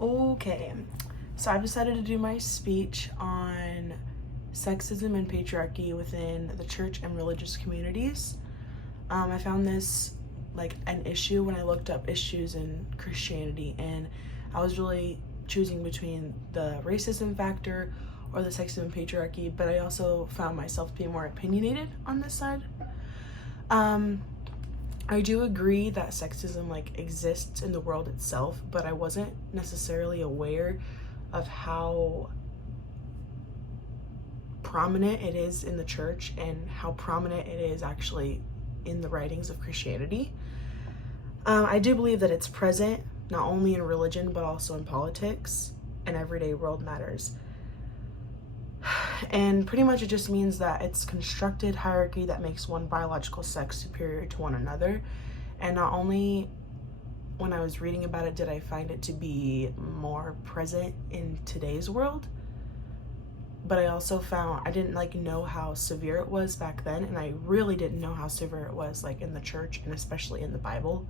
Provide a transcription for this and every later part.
Okay, so I've decided to do my speech on sexism and patriarchy within the church and religious communities. I found this like an issue when I looked up issues in Christianity, and I was really choosing between the racism factor or the sexism and patriarchy, but I also found myself being more opinionated on this side. I do agree that sexism like exists in the world itself, but I wasn't necessarily aware of how prominent it is in the church and how prominent it is actually in the writings of Christianity. I do believe that it's present not only in religion but also in politics and everyday world matters. And pretty much it just means that it's constructed hierarchy that makes one biological sex superior to one another. And not only when I was reading about it did I find it to be more present in today's world, but I also found I didn't know how severe it was back then, and I really didn't know how severe it was in the church and especially in the Bible.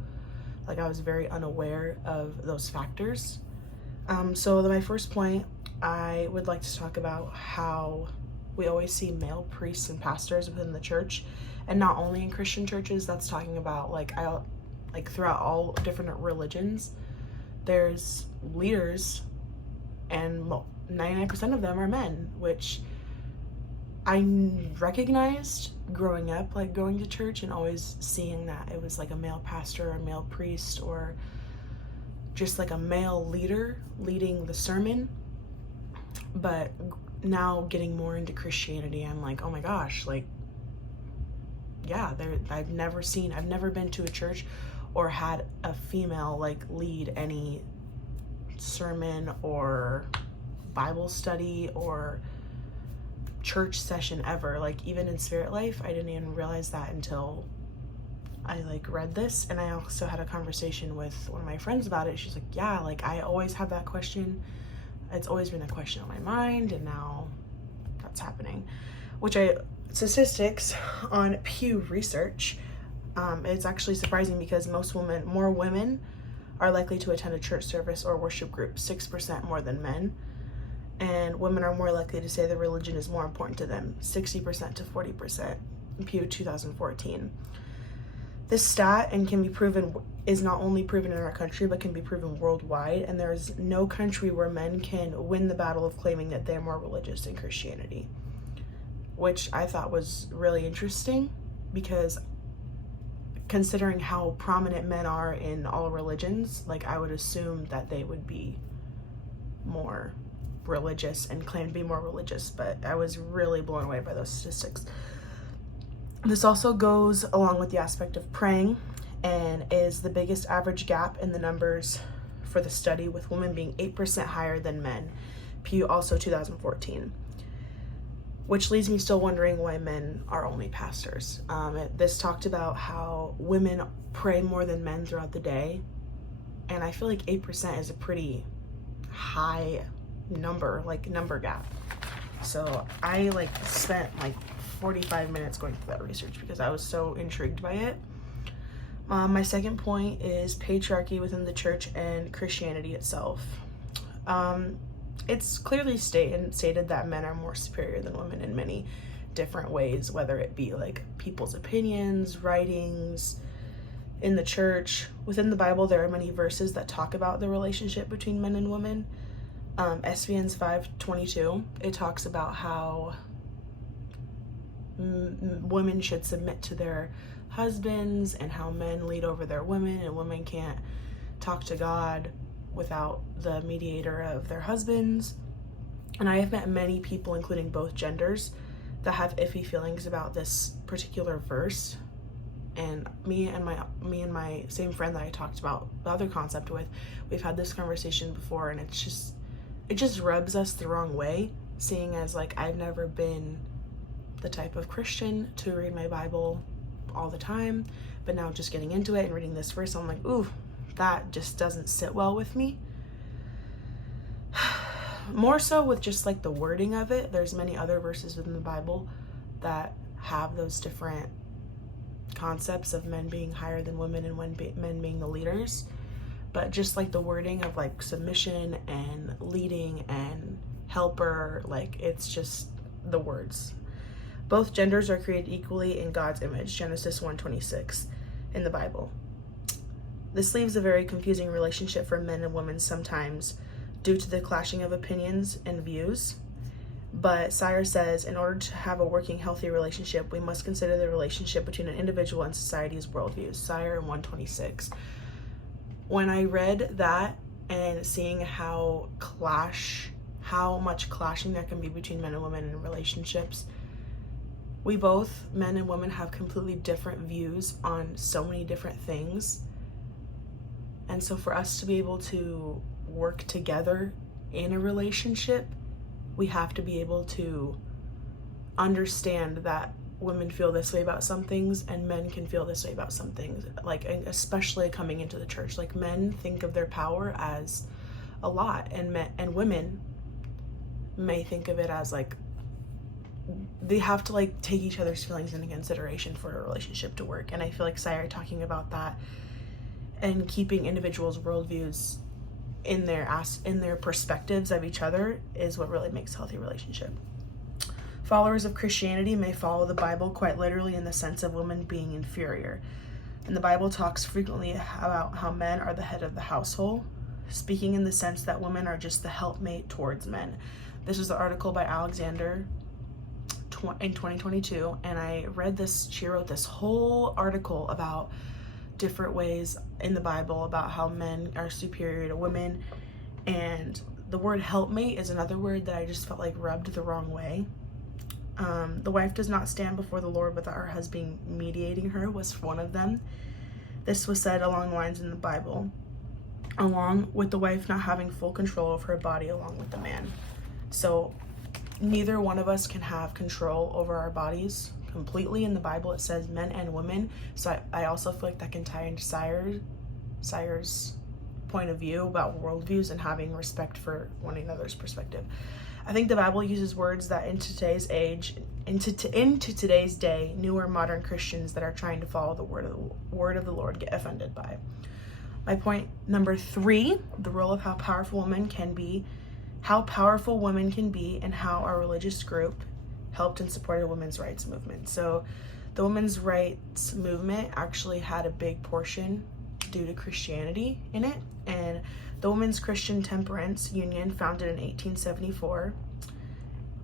I was very unaware of those factors. So my first point, I would like to talk about how we always see male priests and pastors within the church, and not only in Christian churches. That's talking about throughout all different religions. There's leaders, and 99% of them are men, which I recognized growing up, going to church and always seeing that it was a male pastor or a male priest or just a male leader leading the sermon. But now getting more into Christianity, I'm oh my gosh, yeah, I've never been to a church or had a female lead any sermon or Bible study or church session ever. Even in Spirit Life, I didn't even realize that until I read this. And I also had a conversation with one of my friends about it. She's yeah, I always have that question. It's always been a question on my mind, and now that's happening. Statistics on Pew Research, it's actually surprising because more women are likely to attend a church service or worship group, 6% more than men. And women are more likely to say that religion is more important to them, 60% to 40%, Pew 2014. This stat is not only proven in our country, but can be proven worldwide, and there's no country where men can win the battle of claiming that they're more religious than Christianity, which I thought was really interesting, because considering how prominent men are in all religions, I would assume that they would be more religious and claim to be more religious, but I was really blown away by those statistics. This also goes along with the aspect of praying, and is the biggest average gap in the numbers for the study, with women being 8% higher than men, Pew also 2014. Which leaves me still wondering why men are only pastors. This talked about how women pray more than men throughout the day, and I feel 8% is a pretty high number gap. So I spent 45 minutes going through that research because I was so intrigued by it. My second point is patriarchy within the church and Christianity itself. It's clearly stated that men are more superior than women in many different ways, whether it be people's opinions, writings, in the church. Within the Bible, there are many verses that talk about the relationship between men and women. Ephesians 5:22, it talks about how women should submit to their husbands, and how men lead over their women, and women can't talk to God without the mediator of their husbands. And I have met many people, including both genders, that have iffy feelings about this particular verse. And me and my same friend that I talked about the other concept with, we've had this conversation before, and it just rubs us the wrong way, seeing as I've never been the type of Christian to read my Bible all the time, but now just getting into it and reading this verse, I'm ooh, that just doesn't sit well with me. More so with just the wording of it. There's many other verses within the Bible that have those different concepts of men being higher than women and men being the leaders. but just like the wording of like submission and leading and helper, like it's just the words. Both genders are created equally in God's image, Genesis 1:26 in the Bible. This leaves a very confusing relationship for men and women sometimes due to the clashing of opinions and views. But Sire says, in order to have a working, healthy relationship, we must consider the relationship between an individual and society's worldviews. Sire 1:26. When I read that and seeing how much clashing there can be between men and women in relationships, we both, men and women, have completely different views on so many different things. And so for us to be able to work together in a relationship, we have to be able to understand that women feel this way about some things and men can feel this way about some things, like especially coming into the church. Like, men think of their power as a lot, and women may think of it as like they have to like take each other's feelings into consideration for a relationship to work. And I feel like Sire talking about that and keeping individuals' worldviews in their perspectives of each other is what really makes a healthy relationship. Followers of Christianity may follow the Bible quite literally in the sense of women being inferior. And the Bible talks frequently about how men are the head of the household, speaking in the sense that women are just the helpmate towards men. This was the article by Alexander in 2022, and I read this. She wrote this whole article about different ways in the Bible about how men are superior to women, and the word helpmate is another word that I just felt like rubbed the wrong way. The wife does not stand before the Lord without her husband mediating her was one of them. This was said along the lines in the Bible, along with the wife not having full control of her body along with the man. So neither one of us can have control over our bodies completely. In the Bible it says men and women, so I also feel like that can tie into Sire's point of view about worldviews and having respect for one another's perspective. I think the Bible uses words that into today's day, newer modern Christians that are trying to follow the word of the Lord get offended by. My point number 3, the role of how powerful women can be, and how our religious group helped and supported women's rights movement. So the women's rights movement actually had a big portion due to Christianity in it, and the Women's Christian Temperance Union, founded in 1874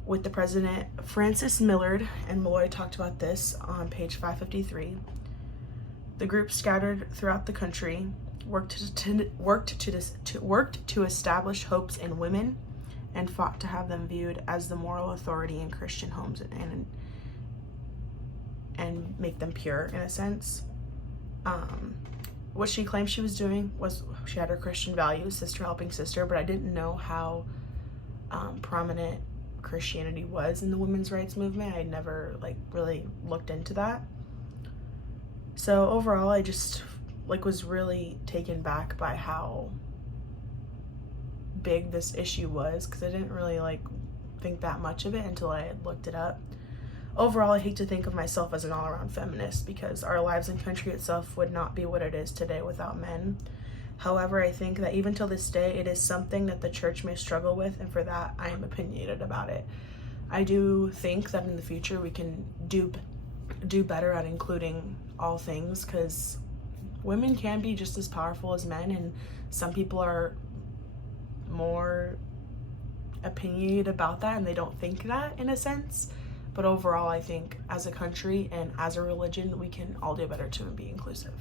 with the president Frances Millard, and Malloy talked about this on page 553. The group scattered throughout the country worked to establish hopes in women and fought to have them viewed as the moral authority in Christian homes and make them pure in a sense. What she claimed she was doing was she had her Christian values, sister helping sister, but I didn't know how prominent Christianity was in the women's rights movement. I had never really looked into that. So overall, I just was really taken back by how big this issue was, because I didn't really think that much of it until I had looked it up. Overall, I hate to think of myself as an all-around feminist, because our lives and country itself would not be what it is today without men. However, I think that even till this day, it is something that the church may struggle with, and for that, I am opinionated about it. I do think that in the future we can do better at including all things, because women can be just as powerful as men, and some people are more opinionated about that and they don't think that in a sense. But overall, I think as a country and as a religion, we can all do better to be inclusive.